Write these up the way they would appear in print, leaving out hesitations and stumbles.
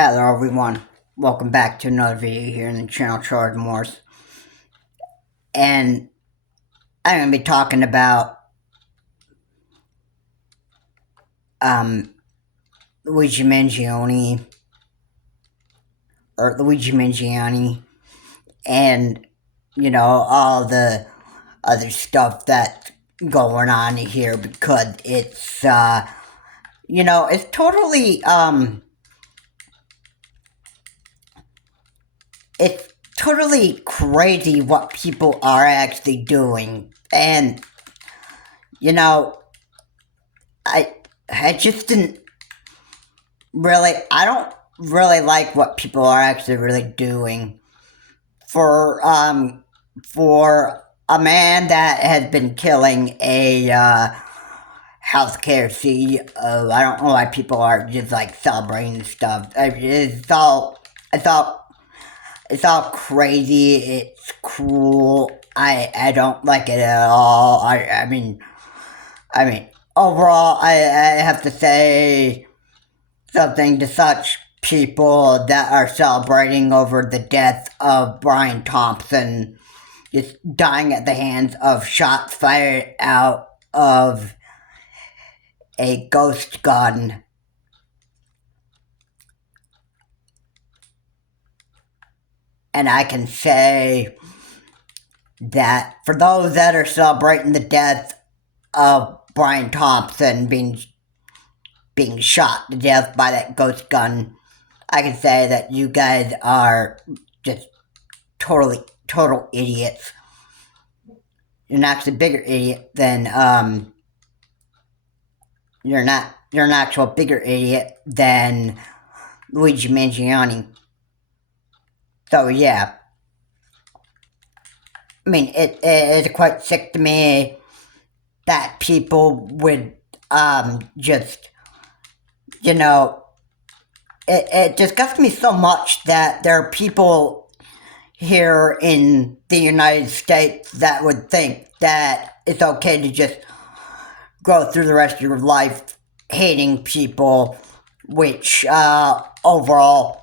Hello everyone, welcome back to another video here in the channel Charles Morse. And I'm going to be talking about Luigi Mangione, and, all the other stuff that's going on here, because it's, it's totally crazy what people are actually doing. And, I just didn't really, I don't really like what people are actually really doing. For a man that has been killing a, healthcare CEO, I don't know why people are just, like, celebrating stuff. It's all crazy, it's cruel, I don't like it at all. I mean, overall, I have to say something to such people that are celebrating over the death of Brian Thompson, just dying at the hands of shots fired out of a ghost gun. And I can say that for those that are celebrating the death of Brian Thompson being shot to death by that ghost gun, I can say that you guys are just total idiots. You're an actually bigger idiot than, you're an actual bigger idiot than Luigi Mangione. So yeah. I mean, it's quite sick to me that people would, just, it disgusts me so much that there are people here in the United States that would think that it's okay to just go through the rest of your life hating people, which, overall,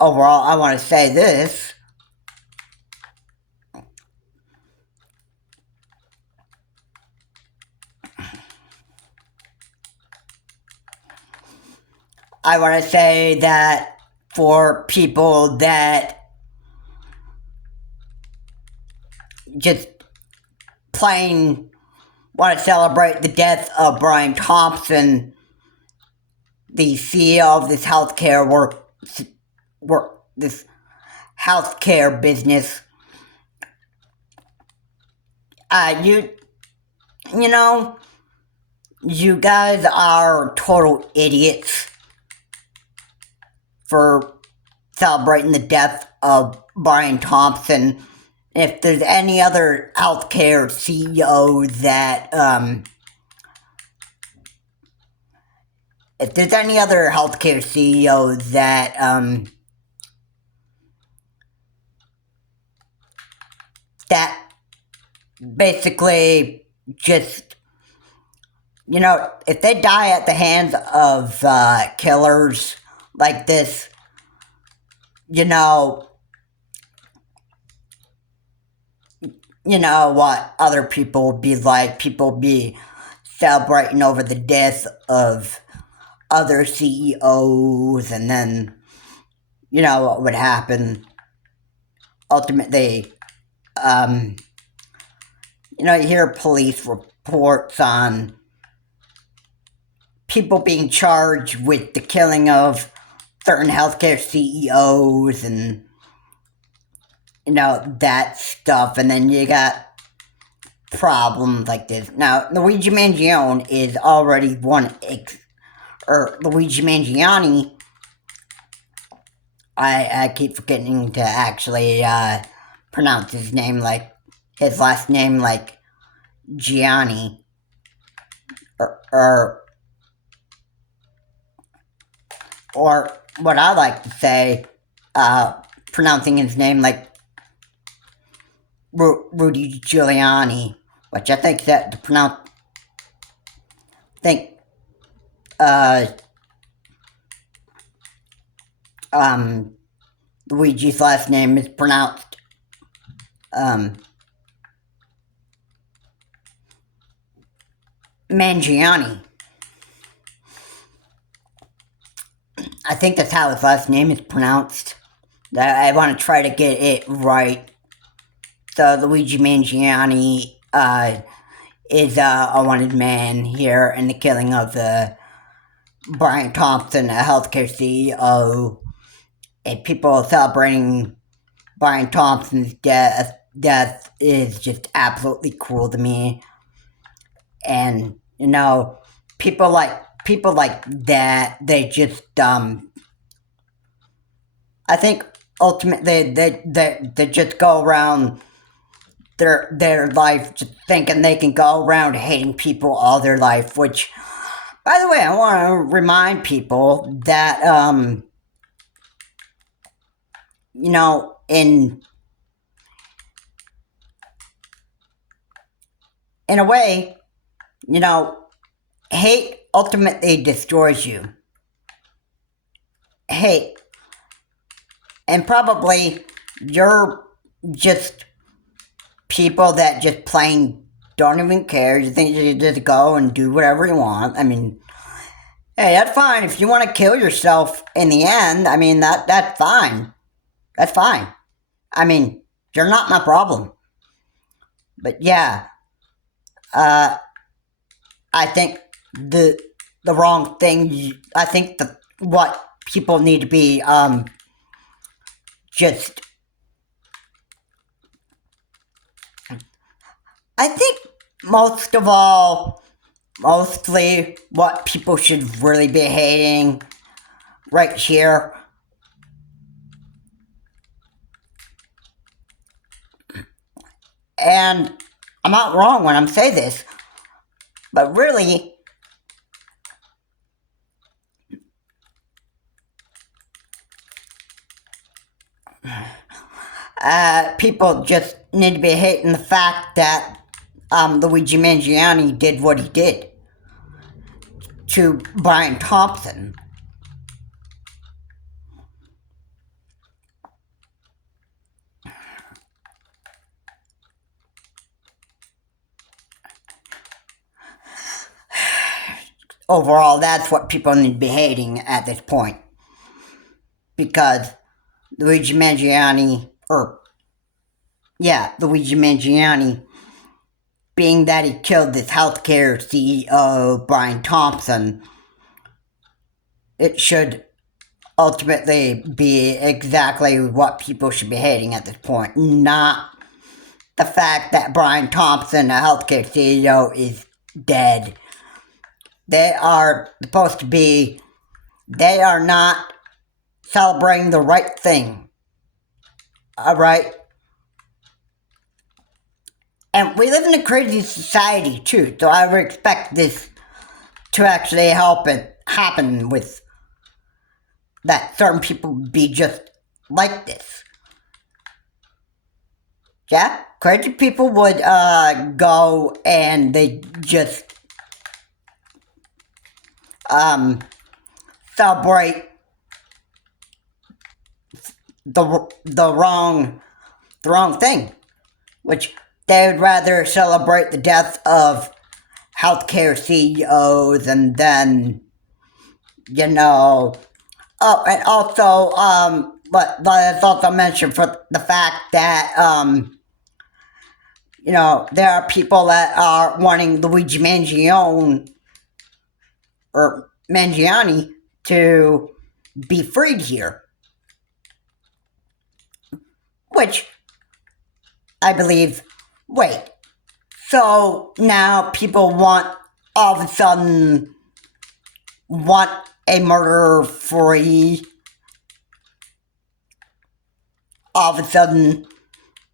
I want to say this. I want to say that for people that just plain want to celebrate the death of Brian Thompson, the CEO of this this healthcare business, you guys are total idiots for celebrating the death of Brian Thompson. If there's any other healthcare CEO that, that basically just, if they die at the hands of, killers like this, what other people would be like. People would be celebrating over the death of other CEOs, and then, what would happen ultimately. You hear police reports on people being charged with the killing of certain healthcare CEOs and, that stuff, and then you got problems like this. Now, Luigi Mangione is already Luigi Mangione, I keep forgetting to actually, pronounce his last name like Gianni, or what I like to say, pronouncing his name like Rudy Giuliani, which I think that to pronounce, Luigi's last name is pronounced um, Mangiani. I think that's how his last name is pronounced. I want to try to get it right. So Luigi Mangiani is a wanted man here in the killing of Brian Thompson, a healthcare CEO. And people celebrating Brian Thompson's death is just absolutely cruel to me. And people like that, they just I think ultimately they just go around their life just thinking they can go around hating people all their life. Which, by the way, I want to remind people that in a way, hate ultimately destroys you. Hate. And probably you're just people that just plain don't even care. You think you just go and do whatever you want. I mean, hey, that's fine. If you want to kill yourself in the end, I mean, that's fine. That's fine. I mean, you're not my problem. But yeah, I think the wrong thing. I think what people need to be just. I think most of all, mostly what people should really be hating right here. And I'm not wrong when I'm saying this, but really, people just need to be hating the fact that Luigi Mangiani did what he did to Brian Thompson. Overall, that's what people need to be hating at this point. Because Luigi Mangiani, being that he killed this healthcare CEO, Brian Thompson, it should ultimately be exactly what people should be hating at this point. Not the fact that Brian Thompson, a healthcare CEO, is dead. They are not celebrating the right thing. Alright? And we live in a crazy society too, so I would expect this to actually happen with that certain people be just like this. Yeah? Crazy people would go and they just celebrate the wrong thing, which they would rather celebrate the death of healthcare CEOs and then, oh, and also, but let's also mention for the fact that, there are people that are wanting Luigi Mangione or Mangiani to be freed here. Which, I believe, wait, so now people all of a sudden, want a murderer free? All of a sudden,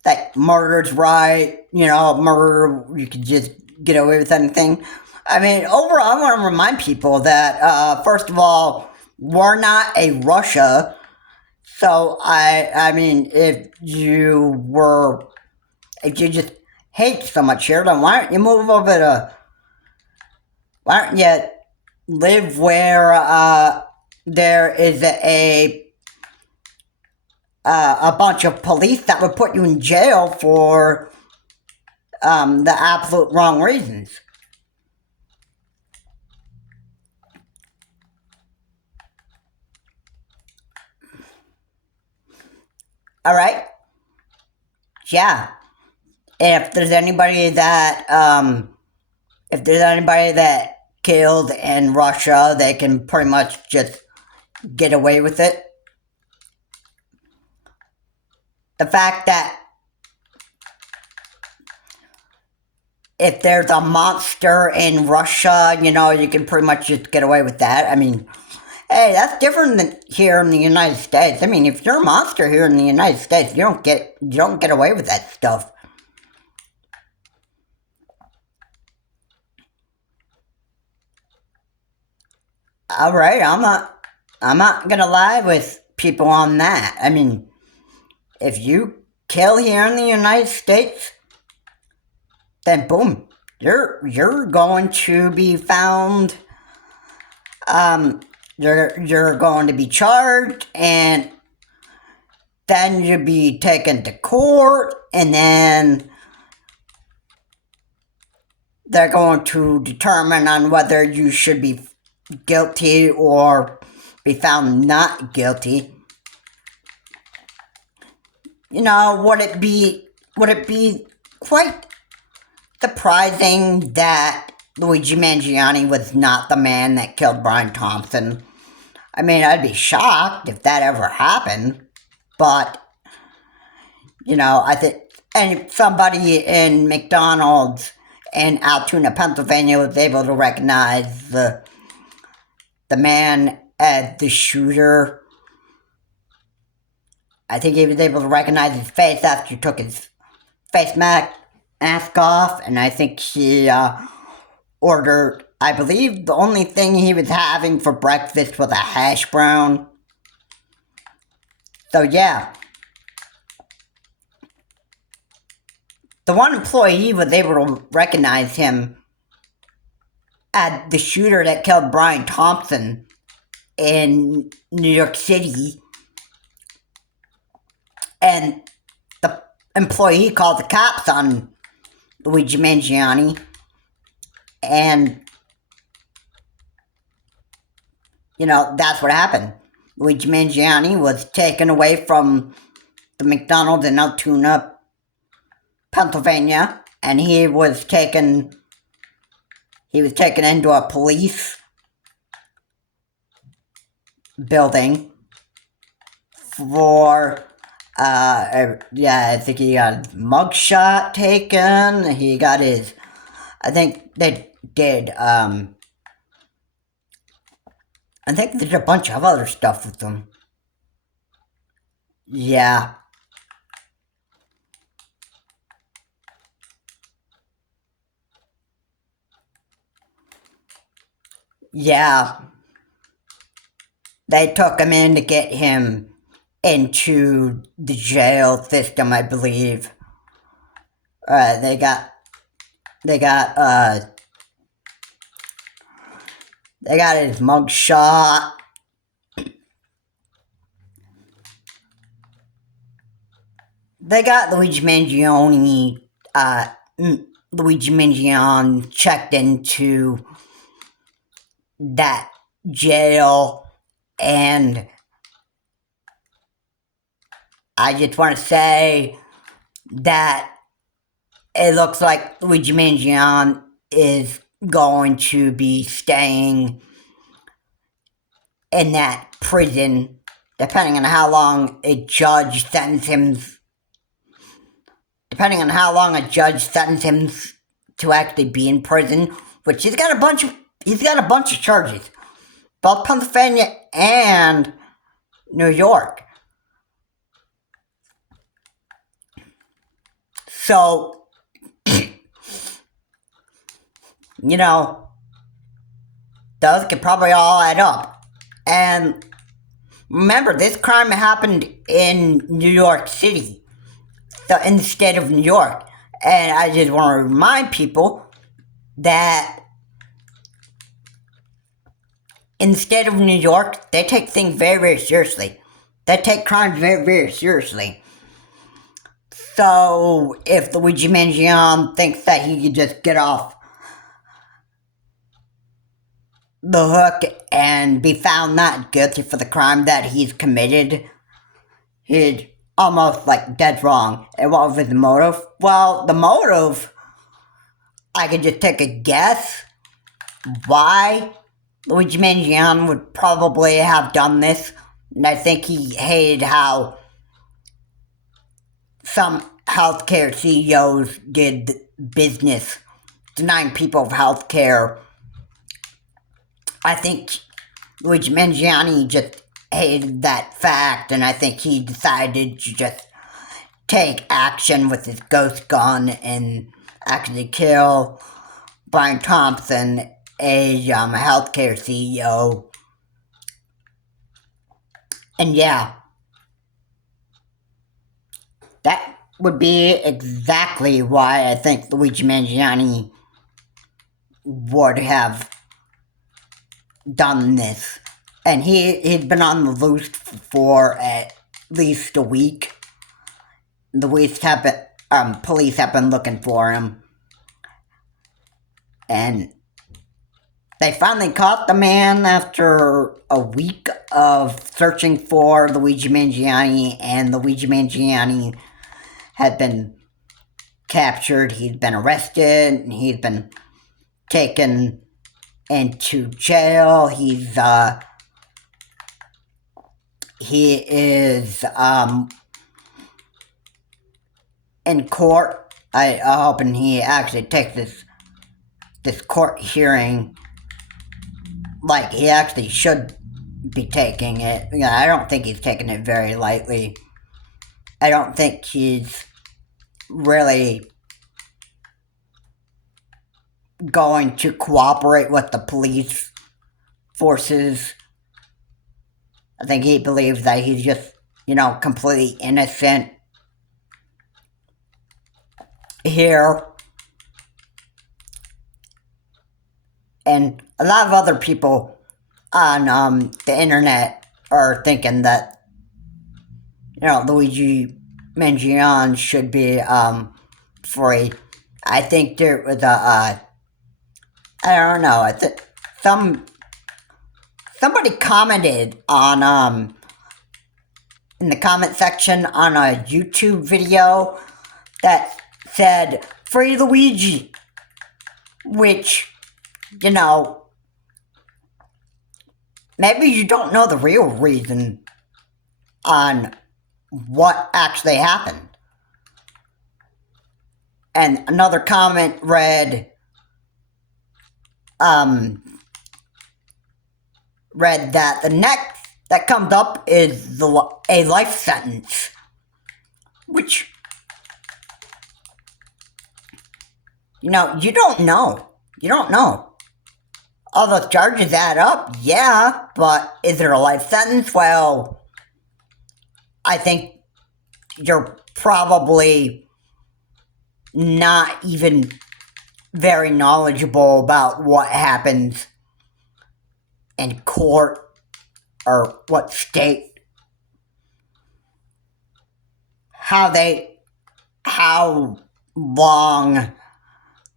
that murder's right, murder, you can just get away with anything. I mean, overall, I want to remind people that, first of all, we're not a Russia. So, I mean, if you just hate so much here, then why don't you move over why don't you live where, there is a a bunch of police that would put you in jail for the absolute wrong reasons. All right? Yeah. If there's anybody that killed in Russia, they can pretty much just get away with it. The fact that if there's a monster in Russia, you can pretty much just get away with that. I mean, hey, that's different than here in the United States. I mean, if you're a monster here in the United States, you don't get away with that stuff. All right, I'm not gonna lie with people on that. I mean, if you kill here in the United States, then boom, you're going to be found. You're going to be charged, and then you'll be taken to court, and then they're going to determine on whether you should be guilty or be found not guilty. Would it be quite surprising that Luigi Mangione was not the man that killed Brian Thompson? I mean, I'd be shocked if that ever happened, but, I think, and somebody in McDonald's in Altoona, Pennsylvania was able to recognize the man as the shooter. I think he was able to recognize his face after he took his face mask off, and I think he ordered, I believe the only thing he was having for breakfast was a hash brown. So yeah, the one employee was able to recognize him as the shooter that killed Brian Thompson in New York City. And the employee called the cops on Luigi Mangione. And, that's what happened. Luigi Mangione was taken away from the McDonald's in Altoona, Pennsylvania, and he was taken into a police building for, I think he got his mugshot taken. He got his, I think they did, I think they did a bunch of other stuff with them. Yeah. Yeah. They took him in to get him into the jail system, I believe. They got his mugshot. They got Luigi Mangione checked into that jail, and I just want to say that it looks like Luigi Mangione is going to be staying in that prison, depending on how long a judge sentences him to actually be in prison, which he's got a bunch of charges, both Pennsylvania and New York. So, those could probably all add up. And remember, this crime happened in New York City, in the state of New York. And I just want to remind people that in the state of New York, they take things very, very seriously. They take crimes very, very seriously. So, if Luigi Mangione thinks that he could just get off the hook and be found not guilty for the crime that he's committed, he's almost like dead wrong. And what was the motive? Well, the motive, I could just take a guess why Luigi Mangione would probably have done this. And I think he hated how some healthcare CEOs did business, denying people of healthcare. I think Luigi Mangione just hated that fact, and I think he decided to just take action with his ghost gun and actually kill Brian Thompson, a healthcare CEO. And yeah, that would be exactly why I think Luigi Mangione would have done this. And he'd been on the loose for at least a week. Police have been looking for him. And they finally caught the man after a week of searching for Luigi Mangione, and Luigi Mangione had been captured. He'd been arrested, and he'd been taken into jail. He is in court. I hoping he actually takes this court hearing like he actually should be taking it. I don't think he's taking it very lightly. I don't think he's really going to cooperate with the police forces. I think he believes that he's just, completely innocent here. And a lot of other people on the internet are thinking that, Luigi Mangione should be free. I think there was I don't know, I think somebody commented on in the comment section on a YouTube video that said, "Free Luigi," which, maybe you don't know the real reason on what actually happened. And another comment read that the next that comes up is a life sentence, which, you don't know. You don't know. All those charges add up, yeah, but is there a life sentence? Well, I think you're probably not even very knowledgeable about what happens in court or what state, how long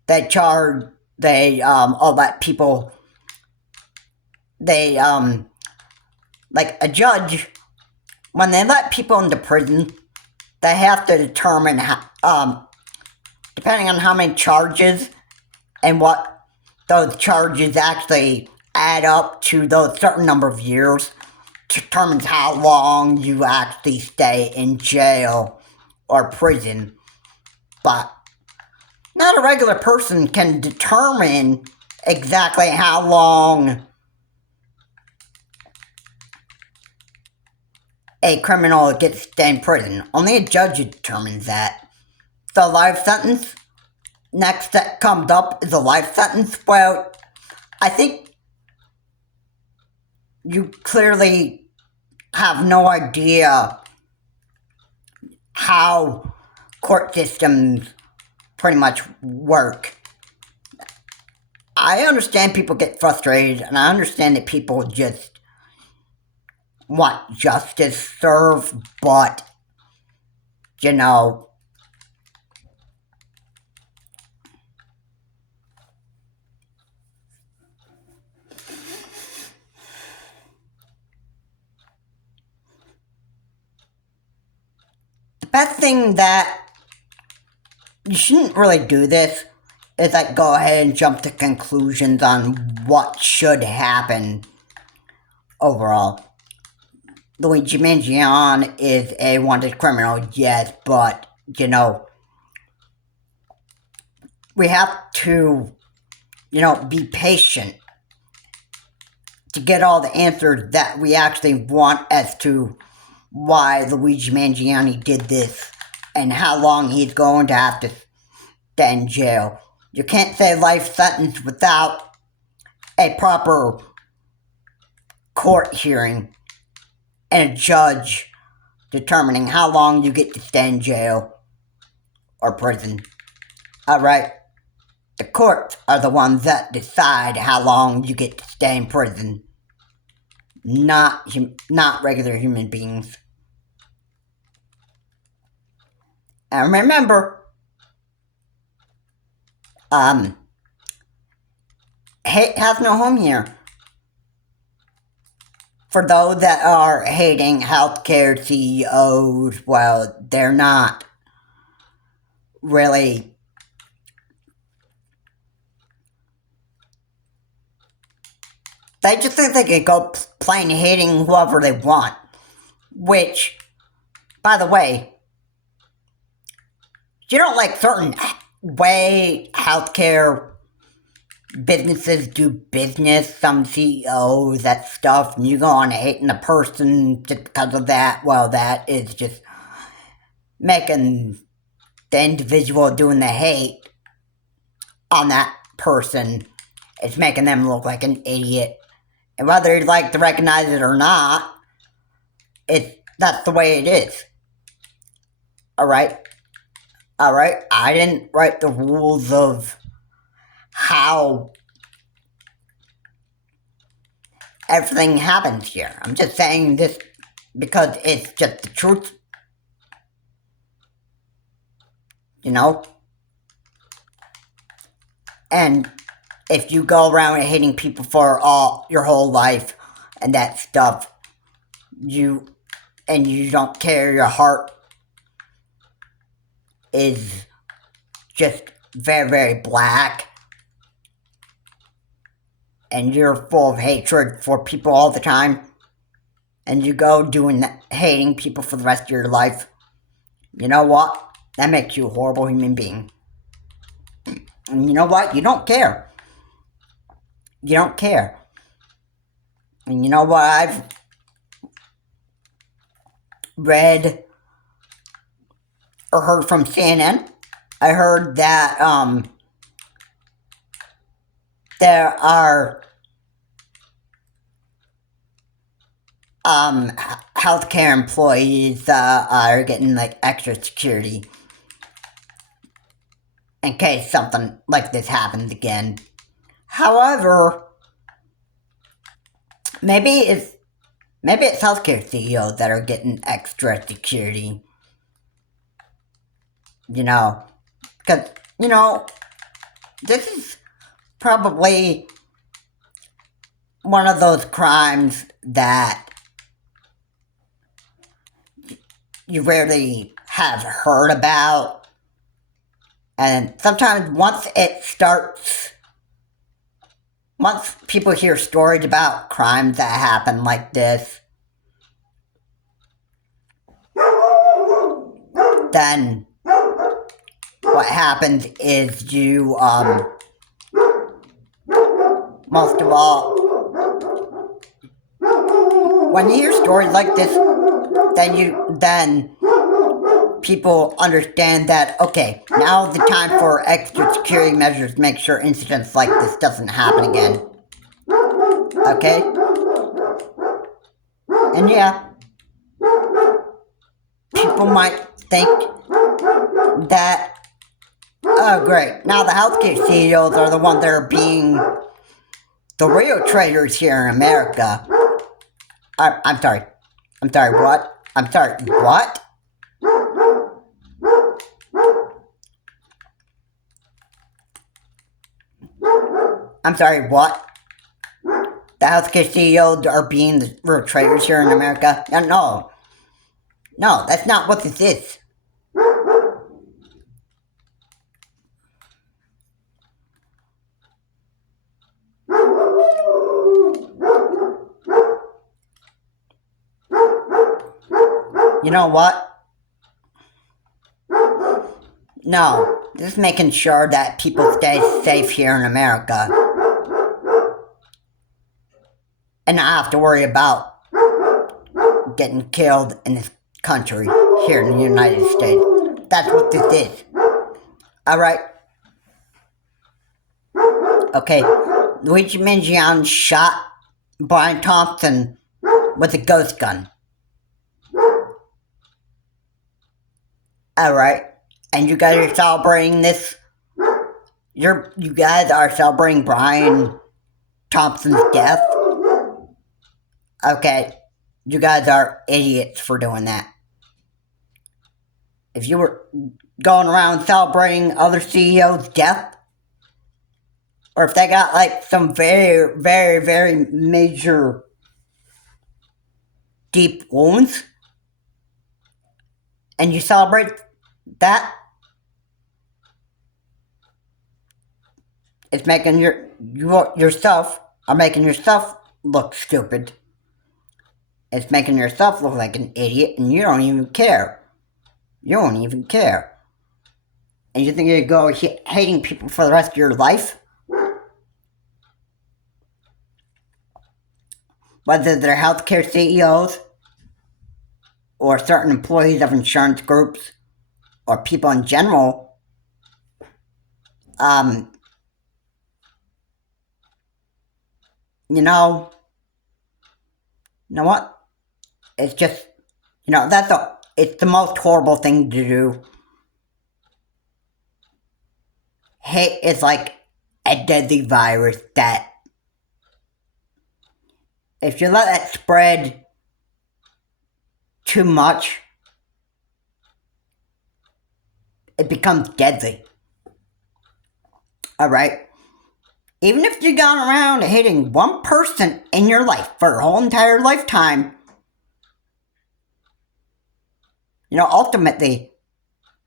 they charge, all that people, like a judge, when they let people into prison, they have to determine how, depending on how many charges and what those charges actually add up to those certain number of years, determines how long you actually stay in jail or prison. But not a regular person can determine exactly how long a criminal gets to stay in prison. Only a judge determines that. The life sentence, next that comes up is a life sentence. Well, I think you clearly have no idea how court systems pretty much work. I understand people get frustrated, and I understand that people just want justice served, but, you know, the best thing that you shouldn't really do this is like go ahead and jump to conclusions on what should happen overall. Luigi Mangione is a wanted criminal, yes, but, you know, we have to, you know, be patient to get all the answers that we actually want as to why Luigi Mangione did this and how long he's going to have to stay in jail. You can't say life sentence without a proper court hearing and a judge determining how long you get to stay in jail or prison. Alright? The courts are the ones that decide how long you get to stay in prison. Not regular human beings. And remember, hate has no home here. For those that are hating healthcare CEOs, well, they're not really they just think they can go plain hating whoever they want. Which, by the way, you don't like certain way healthcare businesses do business, some CEOs, that stuff, and you go on hating a person just because of that, well, that is just making the individual doing the hate on that person, it's making them look like an idiot. And whether you'd like to recognize it or not, that's the way it is. Alright? Alright? I didn't write the rules of how everything happens here. I'm just saying this because it's just the truth. You know? And if you go around hating people for your whole life and that stuff, you don't care, your heart is just very, very black, and you're full of hatred for people all the time, and you go doing that, hating people for the rest of your life, you know what? That makes you a horrible human being. And you know what? You don't care. You don't care. And you know what I've read or heard from CNN? I heard that there are healthcare employees are getting like extra security in case something like this happens again. However, maybe it's healthcare CEOs that are getting extra security. You know, because, you know, this is probably one of those crimes that you rarely have heard about. And sometimes once people hear stories about crimes that happen like this, then what happens is you, most of all, when you hear stories like this, then people understand that, okay, now's the time for extra security measures to make sure incidents like this doesn't happen again. Okay? And yeah, people might think that, oh great, now the healthcare CEOs are the ones that are being the real traitors here in America. I'm sorry, I'm sorry, what? I'm sorry, what? I'm sorry, what? The healthcare CEOs are being the real traitors here in America? No. No, that's not what this is. You know what? No, just making sure that people stay safe here in America. And not have to worry about getting killed in this country, here in the United States. That's what this is. Alright? Okay, Luigi Mangione shot Brian Thompson with a ghost gun. Alright, and you guys are celebrating this? You guys are celebrating Brian Thompson's death? Okay, you guys are idiots for doing that. If you were going around celebrating other CEOs' death, or if they got like some very, very, very major deep wounds, and you celebrate that, it's making yourself look stupid. It's making yourself look like an idiot, and you don't even care. You don't even care. And you think you're going to go hating people for the rest of your life? Whether they're healthcare CEOs, or certain employees of insurance groups, or people in general, you know what? It's just, it's the most horrible thing to do. Hate is like a deadly virus that if you let it spread too much, it becomes deadly. Alright? Even if you've gone around hating one person in your life for your whole entire lifetime, ultimately,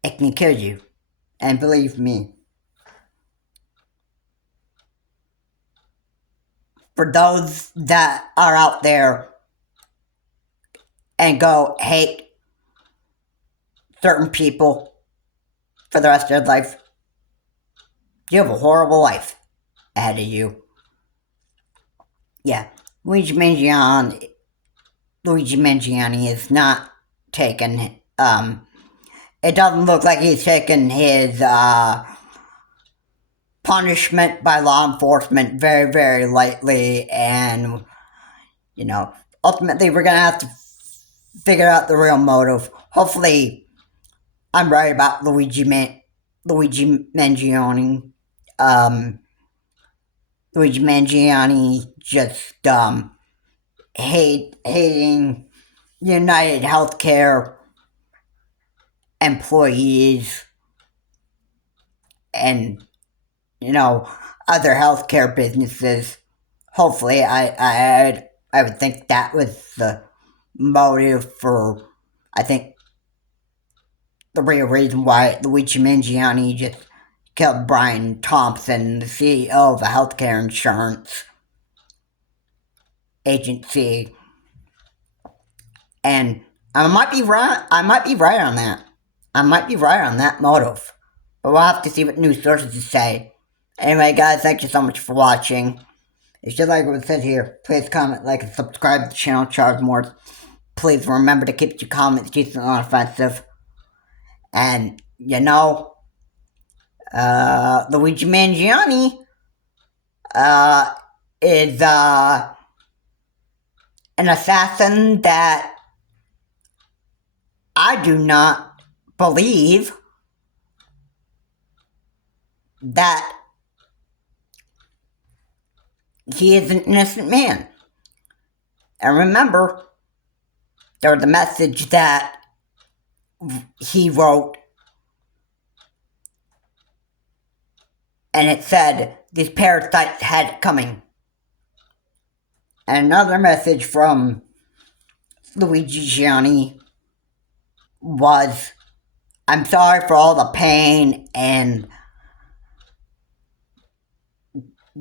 it can kill you. And believe me, for those that are out there and go hate certain people for the rest of their life, you have a horrible life ahead of you. Yeah, Luigi Mangione is not taking, it doesn't look like he's taking his, punishment by law enforcement very, very lightly, and, ultimately we're gonna have to figure out the real motive. Hopefully, I'm right about Luigi Mangione. Luigi Mangione just, hating United Healthcare employees and, other healthcare businesses. Hopefully, I would think that was the motive for, I think, the real reason why Luigi Mangione just killed Brian Thompson, the CEO of a healthcare insurance agency. And I might be right on that. I might be right on that motive. But we'll have to see what news sources say. Anyway, guys, thank you so much for watching. If you like what it says here, please comment, like, and subscribe to the channel, Charles Moore. Please remember to keep your comments decent and offensive. And, Luigi Mangione, is, an assassin that I do not believe that he is an innocent man. And remember, there was a message that he wrote, and it said, these parasites had it coming. And another message from Luigi Gianni was, I'm sorry for all the pain and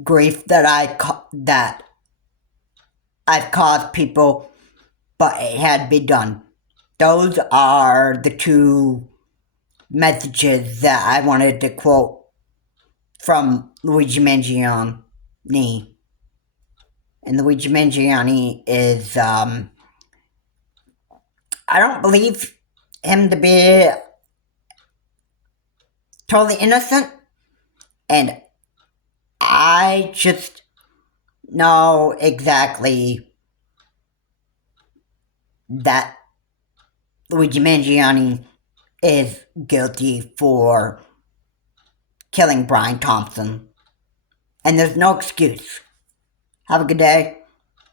grief that I've caused people, but it had to be done. Those are the two messages that I wanted to quote from Luigi Mangione. And Luigi Mangione is, I don't believe him to be totally innocent, and I just know exactly that Luigi Mangione is guilty for killing Brian Thompson. And there's no excuse. Have a good day.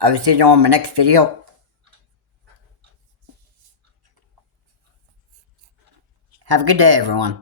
I will see you on my next video. Have a good day, everyone.